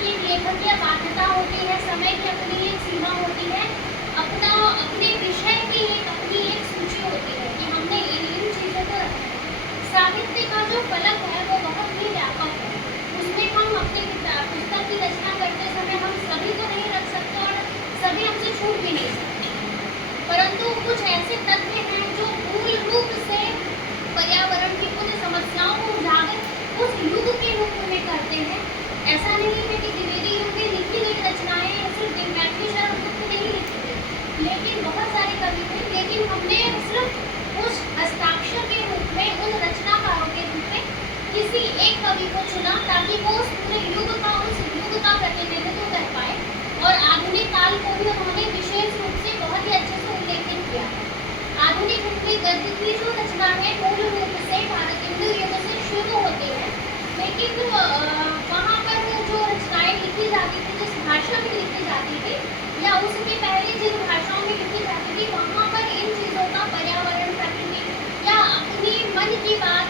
की लेखक की बाध्यता होती है, समय की अपनी एक सीमा होती है, अपने विषय की अपनी एक सूची होती है कि हमने इन चीज़ों को रखना है। साहित्य का जो फलक है वो बहुत ही व्यापक है। उसमें हम अपनी पुस्तक की रचना करते समय हम सभी को नहीं रख सकते और सभी हमसे छूट भी नहीं सकते, परंतु कुछ ऐसे तथ्य हैं जो मूल रूप से पर्यावरण की उन समस्याओं को उजागर उस युग के रूप में करते हैं। ऐसा नहीं है कि द्विवेदी युग में लिखी गई रचनाएं सिर्फ दिव्यांगी शरण गुप्त नहीं लिखी थी, लेकिन बहुत सारे कवि थे, लेकिन हमने सिर्फ उस हस्ताक्षर के रूप में उन रचनाकारों के रूप में किसी एक कवि को चुना ताकि वो उस पूरे युग का प्रतिनिधित्व कर पाए। और आधुनिक काल को भी उन्होंने विशेष रूप से बहुत ही अच्छे से उल्लेखित किया है। आधुनिक हिंदी गद्य की जो रचना है मूल रूप से भारतीय युग से शुरू होती है, लेकिन वहाँ पर जो रचनाएं लिखी जाती थी, जिस भाषा में लिखी जाती थी या उसके पहले जिन भाषाओं में लिखी जाती थी, वहाँ पर इन चीज़ों का पर्यावरण, प्रकृति या अपनी मन की बात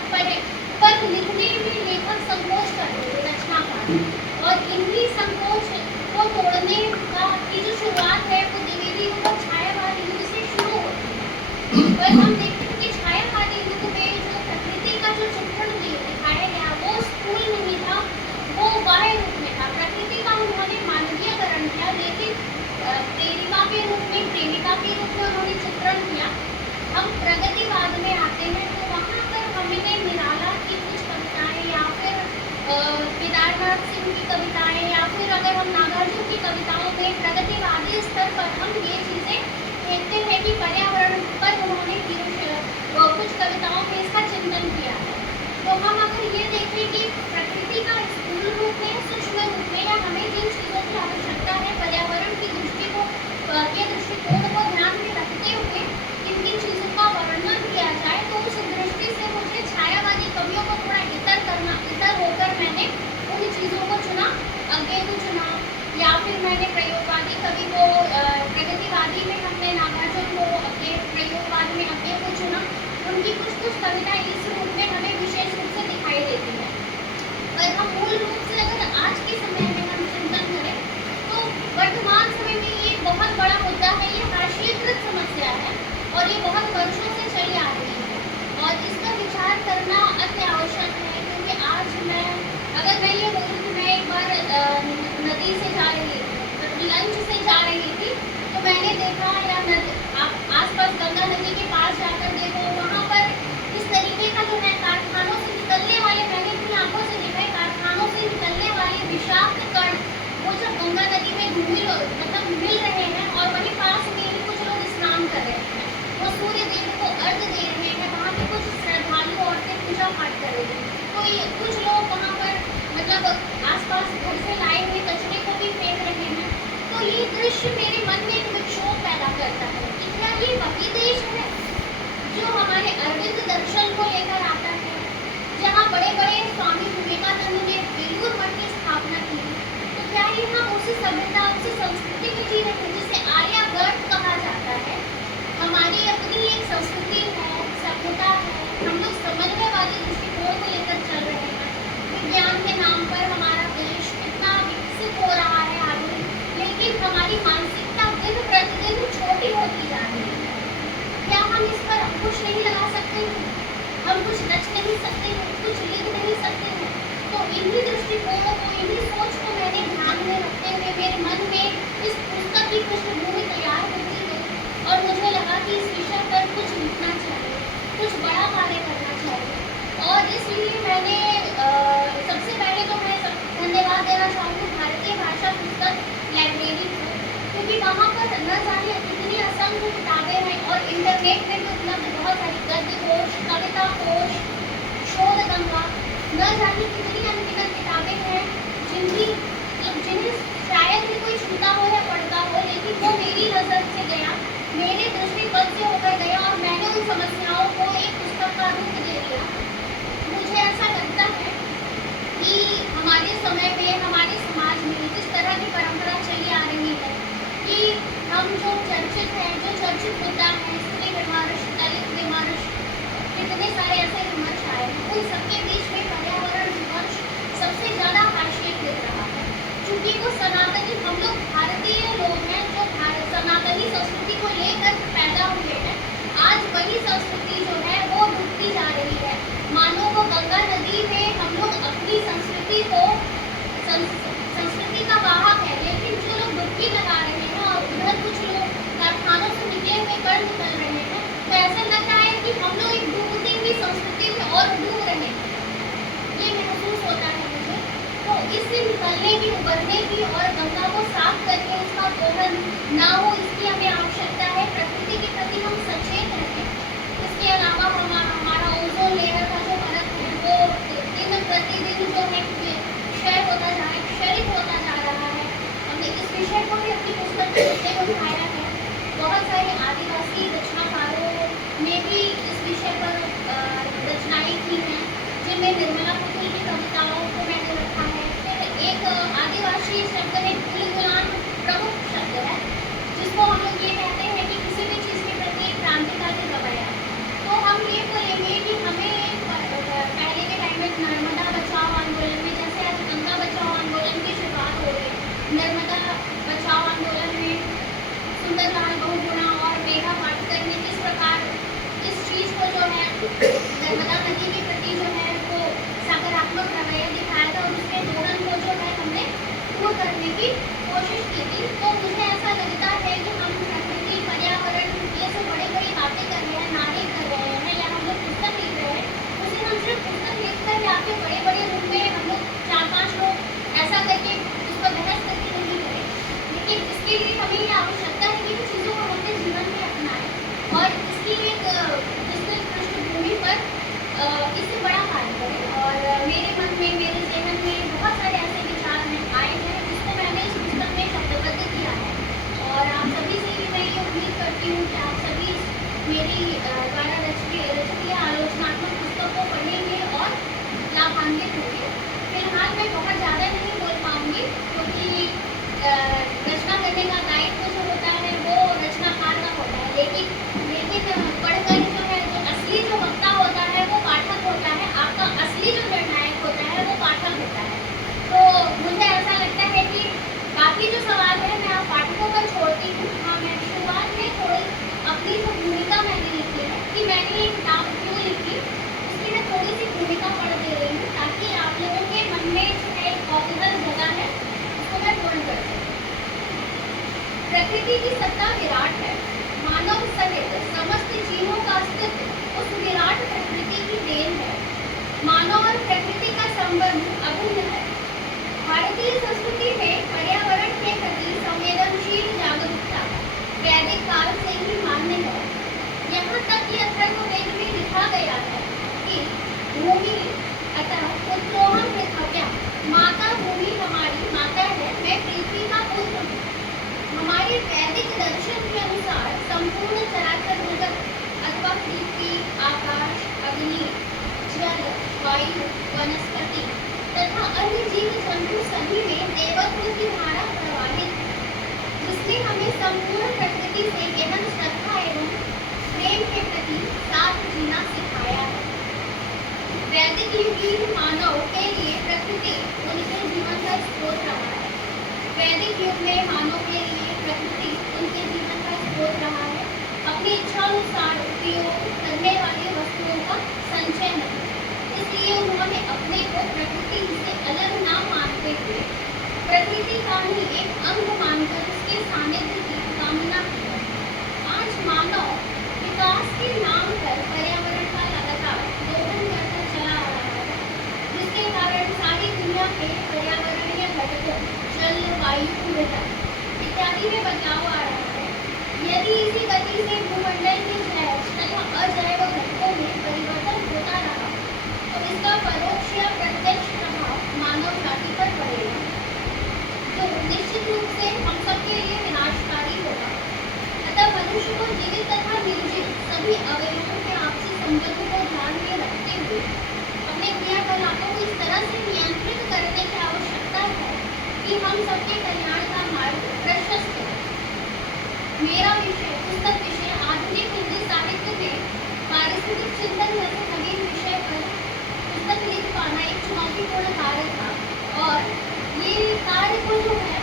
पर लिखने में लेखक संकोच करते थे, रचनाकार। और इन्हीं संकोच को तोड़ने की जो शुरुआत है वो द्विवेदी युग और छायावादी युग से शुरू होती है। पर हम देखते हैं कि छायावादी युग में जो प्रकृति का जो चित्रण दिखाया गया वो स्थूल नहीं था, वो बाह्य रूप में था। प्रकृति का उन्होंने मानवीयकरण किया, लेकिन प्रेरिका के रूप में, प्रेमिका के रूप में उन्होंने चित्रण किया। हम प्रगतिवाद में आते हैं तो वहाँ पर हमने निराला की कुछ कविताएं या फिर केदारनाथ सिंह की कविताएं या फिर अगर हम नागार्जुन की कविताओं में प्रगतिवादी स्तर पर हम ये चीज़ें देखते हैं कि पर्यावरण पर उन्होंने कुछ कविताओं में इसका चिंतन किया है। तो हम अगर ये देखें कि प्रकृति का स्थूल रूप में, सूक्ष्म रूप में या हमें जिन चीज़ों की आवश्यकता है पर्यावरण की दृष्टिकोण को ध्यान में रखते हुए किन किन चीज़ों का वर्णन किया जाए, तो उस दृष्टि से मुझे छायावादी कवियों को थोड़ा इतर होकर मैंने उन चीज़ों को चुना, अज्ञे को चुना, या फिर मैंने प्रयोगवादी कवि को, प्रगतिवादी में हमने नागार्जुन को, प्रयोगवाद में अज्ञे को चुना। उनकी कुछ कविताएं इस रूप में हमें विशेष रूप से दिखाई देती है। पर हम मूल रूप से अगर आज के समय में हम चिंतन करें तो वर्तमान समय में ये बहुत बड़ा मुद्दा है, ये हाशियाकृत समस्या है और ये बहुत वर्षों से चली आ रही है और इस पर विचार करना अति आवश्यक है। क्योंकि आज अगर मैं ये बोलूँ कि मैं एक बार नदी से जा रही थी, लंच से जा रही थी, तो मैंने देखा या आप आसपास गंगा नदी के पास जाकर देखो, वहाँ पर इस तरीके का जो है कारखानों से निकलने वाले, मैंने अपनी आंखों से देखा है, कारखानों से निकलने वाले विषाक्त कण वो जब गंगा नदी में मिल रहे हैं और वहीं पास में ही कुछ लोग स्नान कर रहे हैं, वो सूर्य देव को अर्घ दे रहे हैं, वहाँ पे कुछ श्रद्धालु औरतें पूजा पाठ कर रही हैं, तो ये कुछ लोग वहाँ पर आसपास घर से लाए हुए कचरे को भी फेंक रहे हैं। तो ये दृश्य मेरे मन में एक विक्षोभ पैदा करता है कि क्या ये वही देश है जो हमारे अरविंद दर्शन को लेकर आता है, जहाँ बड़े बड़े स्वामी विवेकानंद ने बेलूर मठ की स्थापना की। तो क्या ये हम उसी सभ्यता, उसी संस्कृति में जी रहे हैं जिसे आर्यभट्ट कहा जाता है? हमारी अपनी एक संस्कृति है, सभ्यता है, हम लोग समन्वय वाले दृष्टिकोण को लेकर चल रहे हैं। विज्ञान के नाम पर हमारा देश कितना विकसित हो रहा है आगे, लेकिन हमारी मानसिकता दिन प्रतिदिन छोटी होती जा रही है। क्या हम इस पर अंकुश नहीं लगा सकते हैं? हम कुछ रच नहीं सकते हैं, कुछ लिख नहीं सकते हैं? तो इन्हीं दृष्टिकोणों को, इन्हीं सोच को मैंने ध्यान में रखते हुए मेरे मन में इस पुस्तक की पृष्ठभूमि तैयार होती गई और मुझे लगा कि इस विषय पर कुछ लिखना चाहिए, कुछ बड़ा कार्य करना चाहिए। और इसलिए मैंने सबसे पहले तो मैं धन्यवाद देना चाहूँगी भारतीय भाषा पुस्तक लाइब्रेरी को, क्योंकि वहाँ पर न जाने कितनी असंख्य किताबें हैं और इंटरनेट में भी उपलब्ध बहुत सारी गद्य कोश, कविता कोश, शोध गंगा, न जाने कितनी अनगिनत किताबें हैं जिन्हें शायद ही कोई छूता हो या पढ़ता हो, लेकिन वो मेरी नज़र से गया, मेरे दृष्टिपथ से होकर गया और मैंने उन समस्याओं को एक पुस्तक का रूप दे दिया। मुझे ऐसा लगता है कि हमारे समय में, हमारे समाज में जिस तरह की परंपरा चली आ रही है कि हम जो चर्चित मुद्दा है, स्त्री विमर्श, दलित विमर्श, कितने सारे ऐसे विमर्श आए हैं, उन सबके बीच में पर्यावरण विमर्श सबसे ज़्यादा हाशिए ले रहा है। क्योंकि सनातनी हम लोग भारतीय लोग हैं जो भारत सनातनी संस्कृति को लेकर पैदा हुए हैं। आज वही संस्कृति जो है वो डूबती जा रही है। मानो वो गंगा नदी में हम लोग अपनी संस्कृति को संस्कृति का वाहक है, लेकिन जो लोग डुबकी लगा रहे हैं और उधर कुछ लोग कारखानों से निकले हुए कण निकल रहे हैं, तो ऐसा लगता है कि हम लोग एक डूबती हुई संस्कृति में और डूब रहे हैं। ये महसूस होता है मुझे। तो इससे निकलने की, उबरने की और गंगा को साफ करके उसका दोहन ना हो, इसकी हमें आवश्यकता है। प्रकृति के प्रति हम सचेत रहें। इसके अलावा हमारा ओजोन लेयर का जो परत है वो दिन प्रतिदिन जो है क्षय होता जा रहा है, क्षरित होता जा रहा है। हमने इस विषय को भी अपनी पुस्तक में उठाया है। बहुत सारे आदिवासी रचनाकारों ने भी इस विषय पर रचनाएं की हैं, जिनमें निर्मला पुतुल की कविताओं को मैंने रखा है। फिर एक आदिवासी शब्द है गुलगुलान, प्रमुख शब्द है, जिसको हम लोग ये कहते हैं कि किसी भी चीज़ के प्रति एक क्रांतिकारी रवैया। तो हम ये बोलेंगे कि हमें पहले के टाइम में नर्मदा बचाओ आंदोलन में, जैसे आज गंगा बचाओ आंदोलन की शुरुआत हो रही है, नर्मदा बचाओ आंदोलन में सुंदरलाल बहुगुणा और मेघा पाटकर ने किस प्रकार इस चीज़ को जो है नर्मदा नदी के प्रति जो है वो सकारात्मक रवैया दिखाया था और उसके दोहन को जो है हमने पूर्ण करने की कोशिश की थी। तो मुझे ऐसा लगता है कि हम प्रकृति, पर्यावरण, ये सब बड़ी बड़ी बातें कर रहे हैं, नारे कर रहे हैं, या हम लोग पुस्तक लिख रहे हैं, उसे हम सिर्फ पुस्तक लिख कर या फिर बड़े बड़े रूप में हम लोग 4-5 लोग ऐसा करके उस पर बहस करके नहीं करें। लेकिन इसके लिए हमें ये आवश्यकता है कि इन चीज़ों को हमने जीवन में अपनाएं और इसकी एक विस्तृत पृष्ठभूमि पर इससे बड़ा कार्य करें। और मेरे मन में, मेरे जहन में बहुत सारे ऐसे विचार आए हैं जिसको मैंने इस पुस्तक में शब्दबद्ध किया है। और आप सभी से भी मैं ये उम्मीद करती हूँ कि आप सभी मेरी द्वारा रचित आलोचनात्मक पुस्तक को पढ़ेंगे और लाभान्वित होंगे। फिलहाल मैं बहुत ज़्यादा नहीं बोल पाऊँगी क्योंकि रचना करने का दायित्व जो होता है वो रचनाकार का होता है, लेकिन पढ़कर जो है जो असली जो वक्ता होता है वो पाठक होता है। आपका असली जो निर्णायक होता है वो पाठक होता है। तो मुझे ऐसा लगता है कि बाकी जो सवाल है मैं आप पाठकों पर छोड़ती हूँ। हाँ, मैं शुरुआत में थोड़ी अपनी जो भूमिका मैंने लिखी है कि मैंने ये किताब क्यों लिखी, उसकी मैं थोड़ी सी भूमिका पढ़ दे रही हूँ ताकि आप लोगों के मन में जो है एक कौतूहल जगह है उसको मैं पूर्ण कर सकूँ। प्रकृति की सत्ता विराट है। मानव सहित समस्त जीवों का अस्तित्व उस विराट प्रकृति की देन है। मानव और प्रकृति का संबंध अभिन्न है। भारतीय संस्कृति में पर्यावरण के प्रति संवेदनशील जागरूकता वैदिक काल से ही मान्य है। यहाँ तक कि अथर्ववेद में लिखा गया है कि भूमि अतः पुत्रोहम पृथव्या, माता भूमि हमारी माता है, मैं पृथ्वी का पुत्र हूँ। हमारे वैदिक दर्शन के अनुसार संपूर्ण चराचर जगत अथवा पृथ्वी, आकाश, अग्नि, जल, वायु, वनस्पति तथा अन्य जीव जंतु सभी में देवत्व की धारा प्रवाहित है, जिसने हमें संपूर्ण प्रकृति से गहन श्रद्धा एवं प्रेम के प्रति साथ जीना सिखाया है। वैदिक युगीन मानव के लिए प्रकृति उनके जीवन का स्रोत रहा है। वैदिक युग में मानव के लिए प्रकृति उनके जीवन का स्रोत रहा है। अपनी इच्छानुसार उपयोग करने वाली वस्तुओं का संचय नहीं, इसलिए उन्होंने अपने को प्रकृति से अलग ना मानते हुए प्रकृति का ही एक अंग मानकर उसके सानिध्य की कामना की। आज मानव विकास के नाम पर पर्यावरण का लगातार दोहन करता चला आ रहा है, जिसके कारण सारी दुनिया के पर्यावरणीय घटकों जल, वायु, मृदा इत्यादि में बदलाव आ रहा है। यदि इसी गति से भूमंडल के जैव तथा अजैव घटकों में परिवर्तन होता रहा तो इसका परोक्ष या प्रत्यक्ष प्रभाव मानव जाति पर पड़ेगा, जो निश्चित रूप से हम सबके लिए विनाशकारी होगा। अतः मनुष्य को जीवित तथा निर्जीव सभी अवयवों के आपसी संबंध को ध्यान में रखते हुए अपने क्रियाकलापों को इस तरह से नियंत्रित करने की आवश्यकता है कि हम सबके कल्याण का मार्ग प्रशस्त हो। मेरा विषय, पुस्तक विषय आधुनिक हिंदी साहित्य में पारिस्थितिक चिंतन जैसे नवीन विषय पर पुस्तक लिख पाना एक चुनौतीपूर्ण कार्य था और ये कार्य को जो है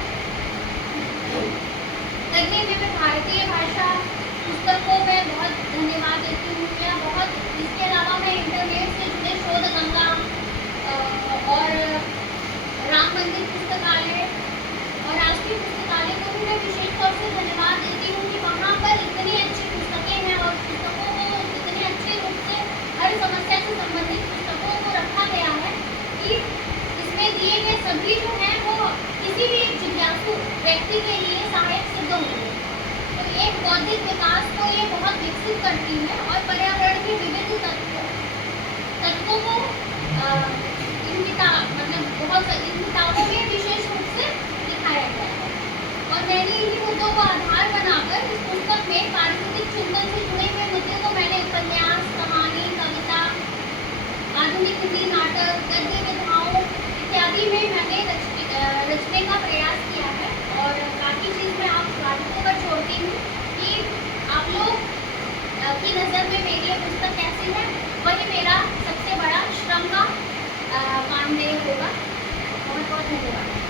आधुनिक हिंदी नाटक, गद्य विधाओं इत्यादि में मैंने रचने का प्रयास किया है। और बाकी चीज़ मैं आप बातों पर छोड़ती हूँ कि आप लोग की नज़र में मेरी ये पुस्तक कैसी है, वही मेरा सबसे बड़ा श्रम का मानदेय होगा। बहुत बहुत धन्यवाद।